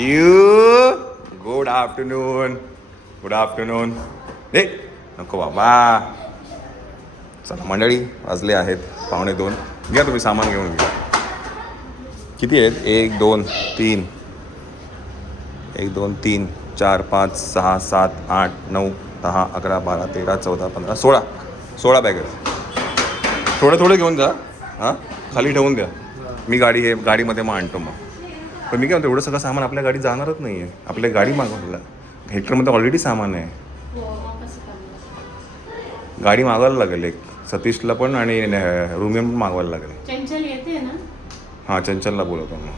Shiv good afternoon. Good afternoon. ए नको बाबा. चला मंडळी, वाजले आहेत 1:45. घ्या तुम्ही सामान घेऊन घ्या. किती आहेत? 1 2 3 1 2 3 4 5 6 7 8 9 10 11 12 13 14 15 16 बॅग आहेत. थोडं घेऊन जा. हां खाली ठेवून द्या. मी गाडीमध्ये मग आणतो मग. पण मी काय म्हणतो, एवढं सगळं सामान आपल्या गाडी जाणारच नाही आहे. आपल्या गाडी मागवलं. हेक्टरमध्ये ऑलरेडी सामान आहे. गाडी मागवायला लागेल एक. सतीशला पण आणि रुमियन पण मागवायला लागेल. चंचल येते ना. हां चंचलला बोलवतो मग.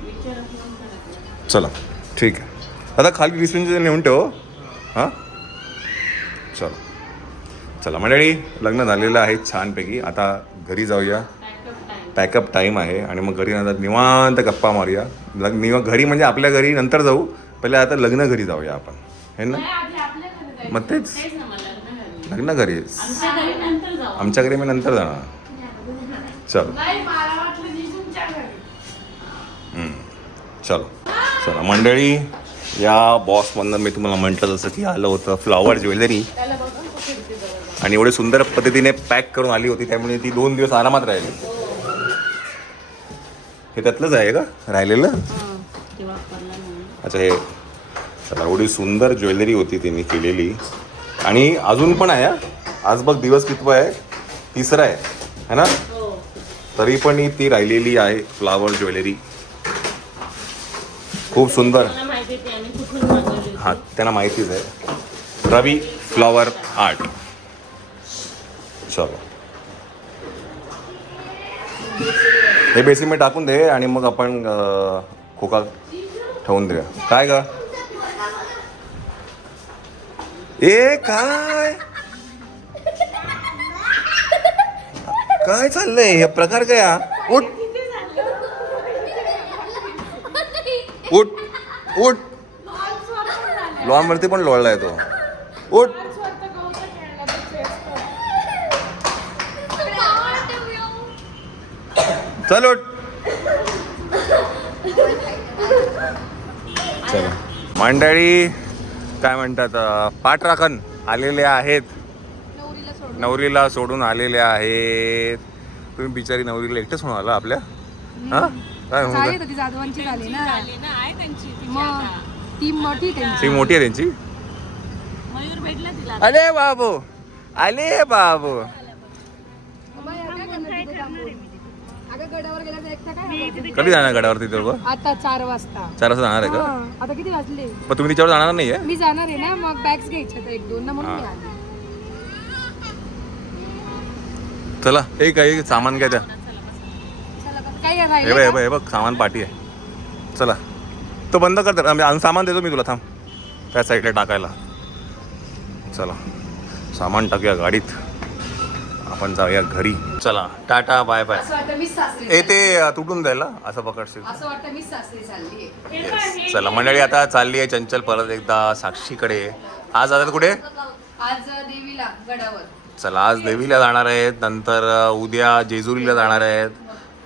चला ठीक आहे. आता खाली डिस्पेन्सर नेऊन ठेव. हां चला मंडळी, लग्न झालेलं आहे छानपैकी. आता घरी जाऊया. पॅकअप टाईम आहे आणि मग घरी नंतर निवांत गप्पा मारूया. घरी म्हणजे आपल्या घरी नंतर जाऊ. पहिले आता लग्न घरी जाऊया आपण, हे ना. मग तेच लग्न घरी. आमच्या घरी मी नंतर जाणार. चलो चला मंडळी, या बॉक्समधनं मी तुम्हाला म्हटलं जसं की आलं होतं फ्लॉवर ज्वेलरी. आणि एवढे सुंदर पद्धतीने पॅक करून आली होती, त्यामुळे ती 2 दिवस आरामात राहिली. हे त्यातलंच आहे का राहिलेलं? अच्छा हे. चला एवढी सुंदर ज्वेलरी होती तिने केलेली. आणि अजून पण आहे. आज बघ दिवस कितवा आहे? 3रा आहे, है ना. तरी पण ती राहिलेली आहे फ्लावर ज्वेलरी. खूप सुंदर. हां त्यांना माहितीच आहे. रवी फ्लॉवर आर्ट. चलो हे बेसिन मी टाकून दे आणि मग आपण खोका ठेवून देऊया. काय ग? ए काय काय चाललंय? हे प्रकार काय? उठ उठ उठ. लॉन वरती पण लोळलाय तो. उठ. चल उठ. चला मंडळी, काय म्हणतात, पाठराखण आलेले आहेत. नवरीला सोडून आलेले आहेत. तुम्ही बिचारी नवरीला एकटं सोडून आला आपल्या. हां काय म्हणतात, जाधवांची झाली ना. टीम मोठी आहे त्यांची. मयूर भेटला तिला. अरे बाबू, अरे बाबू. कधी जाणार गडावरती? आता 4 वाजता. 4 वाजता जाणार आहे का? आता किती वाजले? पण तुम्ही तिच्यावर जाणार नाहीये? मी जाणार आहे ना, मग बॅग्स घ्यायच्या 1-2 ना, म्हणून मी आले. चला हे काही सामान काय द्या. हे बघ सामान पाठी आहे. चला तो बंद कर. सामान देतो मी तुला, थांब त्या साईडला टाकायला. चला सामान टाकूया गाडीत, आपण जाऊया घरी. चला टाटा बाय बाय. ए ते तुटून द्यायला असं पकडशील. असं वाटतं मी सासरी चालली आहे. चला मंडळी, आता चालली आहे चंचल परत एकदा साक्षीकडे. आज जातात कुठे? आज देवीला गडावर. चला आज देवीला जाणार आहेत, नंतर उद्या जेजुरीला जाणार आहेत.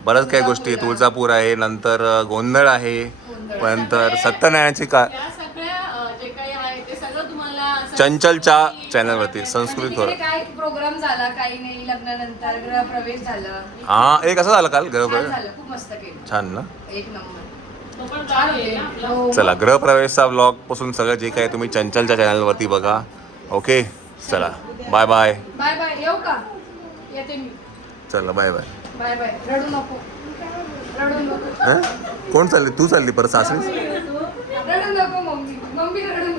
बरंच काही गोष्टी आहे. तुळजापूर आहे, नंतर गोंधळ आहे, नंतर सत्यनारायणाची चंचलच्या चॅनलवरती संस्कृत काय प्रोग्राम झाला, काही नाही. लग्नानंतर गृहप्रवेश झाला. हा एक असं झालं काल गृहप्रवेश. खूप मस्त केलं. छान ना, एक नंबर. चला गृहप्रवेशचा व्लॉग पासून सगळं जे काही तुम्ही चंचलच्या चॅनलवरती बघा. ओके चला बाय बाय. Bye bye. येऊ का? येते मी. चला बाय बाय. Bye bye. रडू नको, रडू नको. कोण चालली? तू चालली परत सासरी? रडू नको मम्मी, मम्मी रडू नको.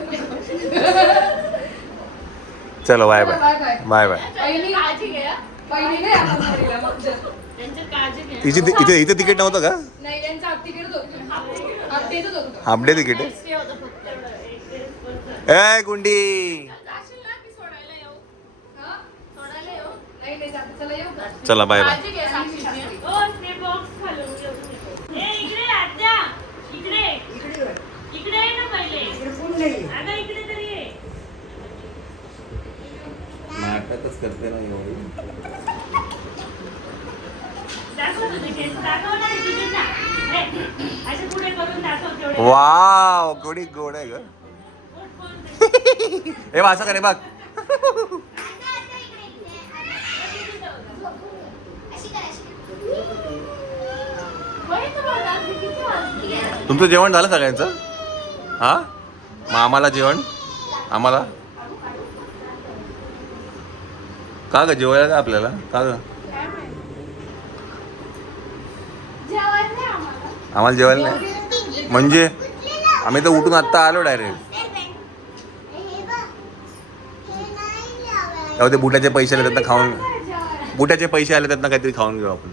चलो बाय बाय बाय बाय. इथे तिकीट नव्हतं का? नाही, त्यांचं हाफ तिकीटच होतं. हाफ डे तिकीट आहे. ए गुंडी चला बाय बाय. नाटकच करते ना एवढी. असे पुढे करून दाखव तेवढे. वाव केवढी गोड आहे ग. हे बघ, असं करे बघ. तुमचं जेवण झालं सगळ्यांचं? हा मग आम्हाला जेवण आम्हाला का ग जेवायला का आपल्याला का ग आम्हाला जेवायला नाही म्हणजे आम्ही तर उठून आत्ता आलो डायरेक्ट. तेव्हा ते बुटाचे पैसे आले त्यांना खाऊन बुटाचे पैसे आले त्यांना काहीतरी खाऊन घेऊ आपण.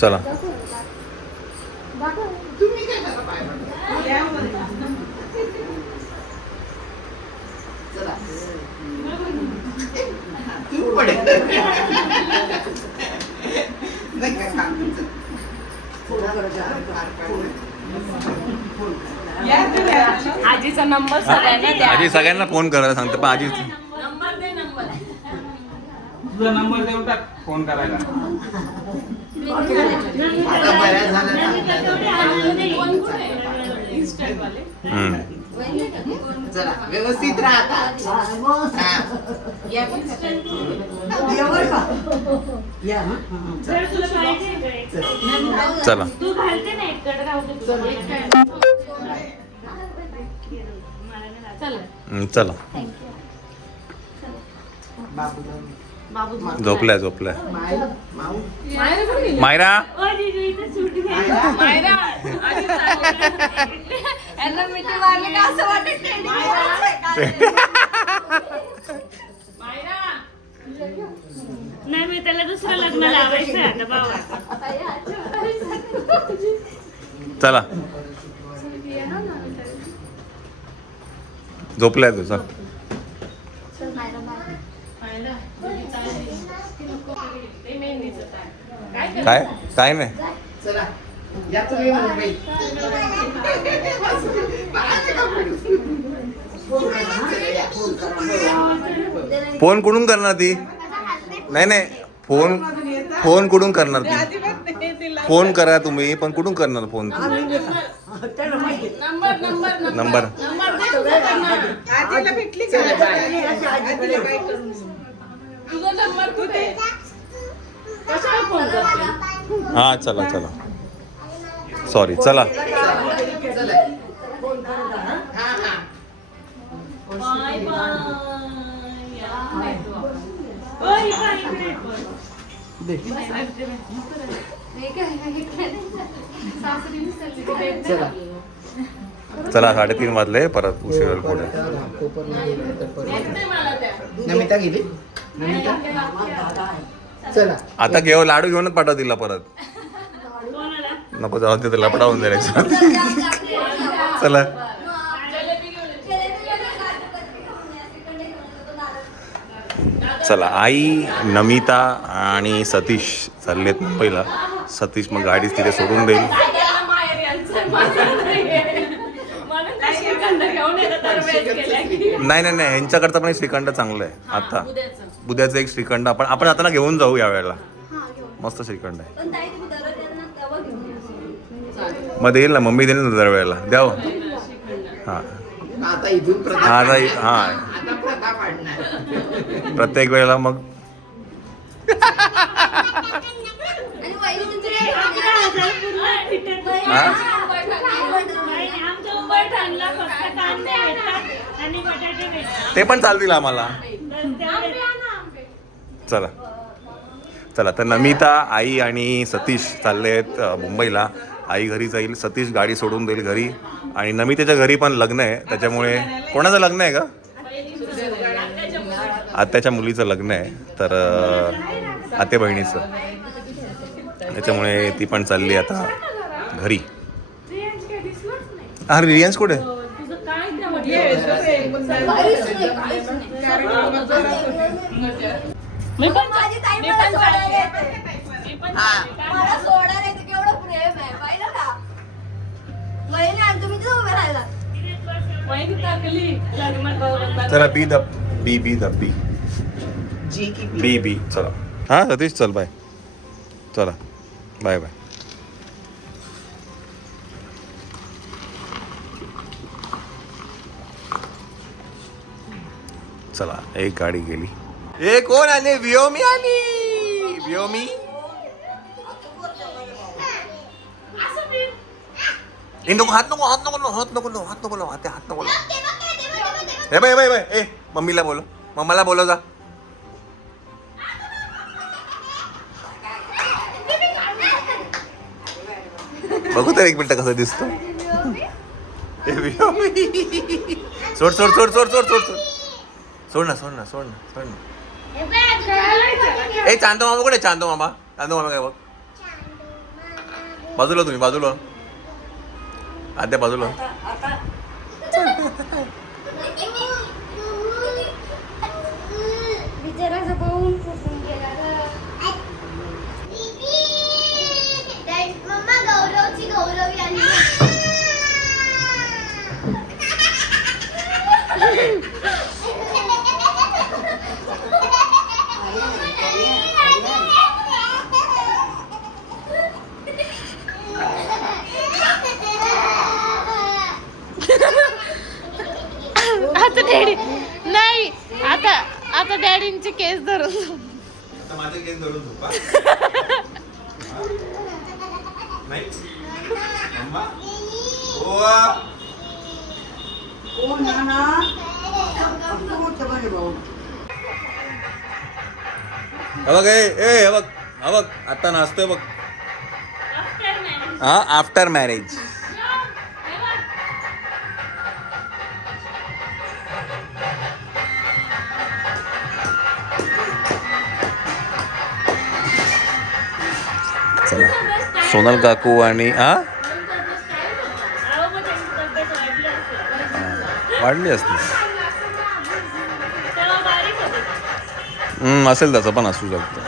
चला आजीचा नंबर सगळ्यांना द्या. आजी सगळ्यांना फोन करायला सांगते पण आजी नंबर दे नंबर. तुझा नंबर देऊन टाक फोन करायला. चला व्यवस्थित राहा. चला तू घालते ना एक कड राहू दे. चला झोपल्या झोपल्या मायरा नाही मी त्याला दुसरं लग्न लावायचं आता बाबा. चला झोपल्या तुझा काय काय नाही चला या तुम्ही मुंबई. फोन कुठून करणार ती नाही नाही फोन कुठून करणार ती फोन करा तुम्ही पण कुठून करणार फोन नंबर हा चला चला सॉरी चला बाय बाय. चला 3:30 वाजले परत उशीर होईल पुढे. नमिता गेली. चला आता घेऊ लाडू घेऊनच पाठव तिला परत नको जाऊ दे तिला पटावून द्यायचं. चला चला आई नमिता आणि सतीश चाललेत मुंबईला. सतीश मग गाडी तिथे सोडून देईल. नाही नाही नाही ह्यांच्याकडचं पण एक श्रीखंड चांगलं आहे आता बुद्याचं एक श्रीखंड आपण आता घेऊन जाऊ या वेळेला. मस्त श्रीखंड आहे. मग देईल ना मम्मी देईल ना दरवेळेला द्याव. हां आता इथून हां प्रथा पाडणार प्रत्येक वेळेला मग ते पण चालतील आम्हाला. चला चला तर नमिता आई आणि सतीश चालले आहेत मुंबईला. आई घरी जाईल सतीश गाडी सोडून देईल घरी आणि नमितेच्या घरी पण लग्न आहे त्याच्यामुळे कोणाचं लग्न आहे का आत्याच्या मुलीचं लग्न आहे तर आते बहिणीचं त्याच्यामुळे ती पण चालली आता घरी. हा रियांश कुठे चला बी द बी चला हां सतीश चल बाय चला बाय बाय. चला एक गाडी गेली. ए कोण आले? व्योमी आली. व्योमी ए नको, हात नको, हात नको, हात नको, हात नको, हात नको. ए बाय बाय बाय, ए मम्मीला बोलो, मम्माला बोलो जा. बघू तर एक मिनिट कसं दिसतो. ए व्योमी सोड सोड सोड सोड सोड सोड सोड सोड ना सोड ना सोड ना सोड ना. ए चांदो मामा कुठे? चांदो मामा, चांदो मामा काय बघ. बाजूला तुम्ही, बाजूला आद्या, बाजूला. बिचाराचा पाहून फुटून गेला ग. मम्मा गौरवची गौरवी आली. आता डॅडी नाही, आता डॅडींची केस धरून माझे केस धरून झोपा. नाही मम्मा बघ. ए बघ, हा बघ आता नाचतोय बघ. हा आफ्टर मॅरेज. चला सोनल काकू आणि वाढली असते. असेल त्याचं पण असू शकतं.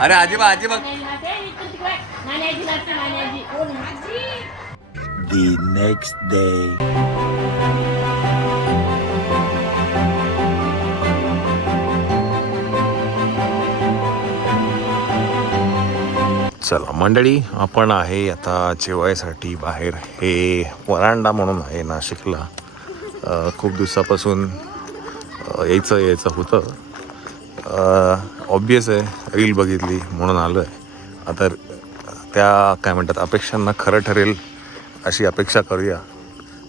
अरे आजीबा आजीबा. The next day. चला मंडळी, आपण आहे आता जेवायसाठी बाहेर. हे वरांडा म्हणून आहे नाशिकला. खूप दिवसापासून यायचं होतं. ऑब्वियस आहे, रील बघितली म्हणून आलो आहे. आता त्या काय म्हणतात अपेक्षांना खरं ठरेल अशी अपेक्षा करूया.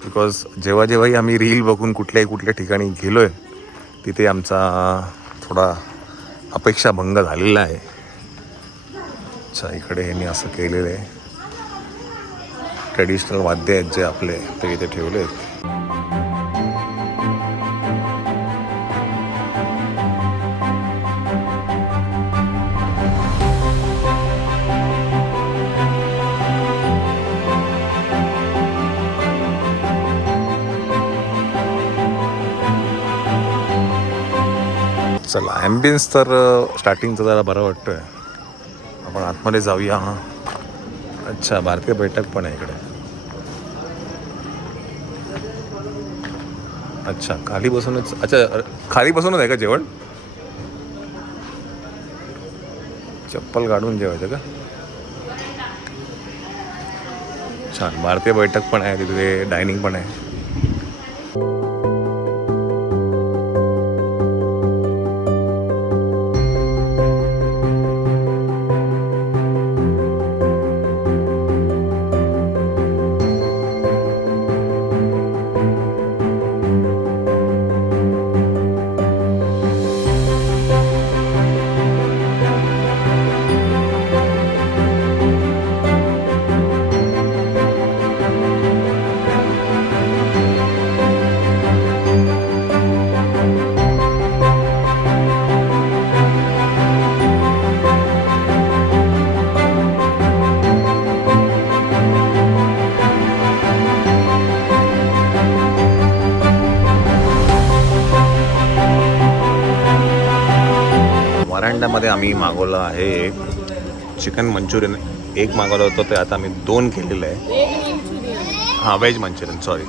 बिकॉज जेव्हाही आम्ही रील बघून कुठल्या ठिकाणी गेलो आहे तिथे आमचा थोडा अपेक्षाभंग झालेला आहे. अच्छा, इकडे ह्यांनी असं केलेलं आहे. ट्रेडिशनल वाद्य आहेत जे आपले ते इथे ठेवले आहेत. चला ॲम्बियन्स तर स्टार्टिंगचं जरा बरं वाटतं आहे. आपण आतमध्ये जाऊया. अच्छा, भारतीय बैठक पण आहे इकडे. अच्छा, खाली बसूनच. अच्छा, खाली बसूनच आहे का जेवण? चप्पल काढून जेवायचं का? छान, भारतीय बैठक पण आहे तिथे, डायनिंग पण आहे. वरांड्यामध्ये आम्ही मागवलं आहे चिकन मंचुरियन. एक मागवलं होतं ते आता आम्ही 2 केलेलं आहे. हां, व्हेज मंचुरियन, सॉरी.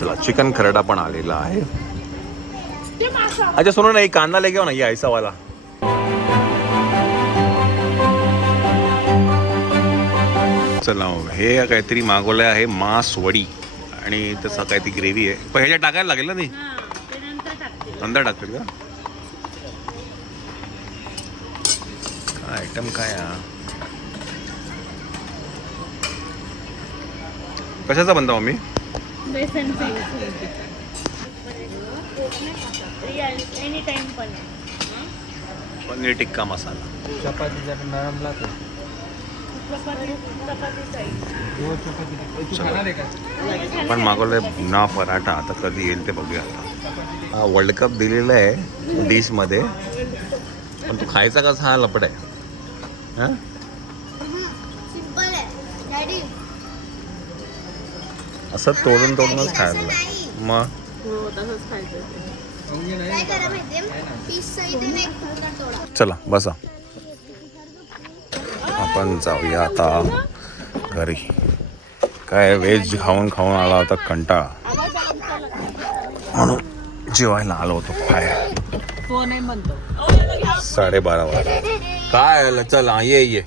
चला, चिकन खरडा पण आलेला आहे. अच्छा सुनो ना, एक कांदा लेके आओ ना, ये ऐसा वाला. चला हे काहीतरी मागवलं आहे मासवडी आणि तसं काय ती ग्रेव्ही आहे. पण ह्याच्यात टाकायला लागेल ना नाही? नंतर टाकतील का? काय आयटम काय हा? कशाचा बनता मम्मी? बेसन एनी टाइम पण पनीर टिक्का मसाला. चपाती जरा नरम लागतो. तू खाणार आहे का? आपण मागवलंय ना पराठा. आता कधी येईल ते बघूया. हा वर्ल्ड कप दिलेला आहे डिशमध्ये, पण तू खायचा कसा हा लपड आहे. हा सिंपल आहे डॅडी. असं तोडूनच खायला मग. तसंच खायचं. काय करा माहितीये, पीस सहित आहे ना एक फुलका तोडा. चला बसा, आपण जाऊया आता घरी. काय व्हेज खाऊन आला होता कंटाळा, म्हणून जेवायला आलो होतो बाहेर. 12:30 वाजता. काय आलं, चला ये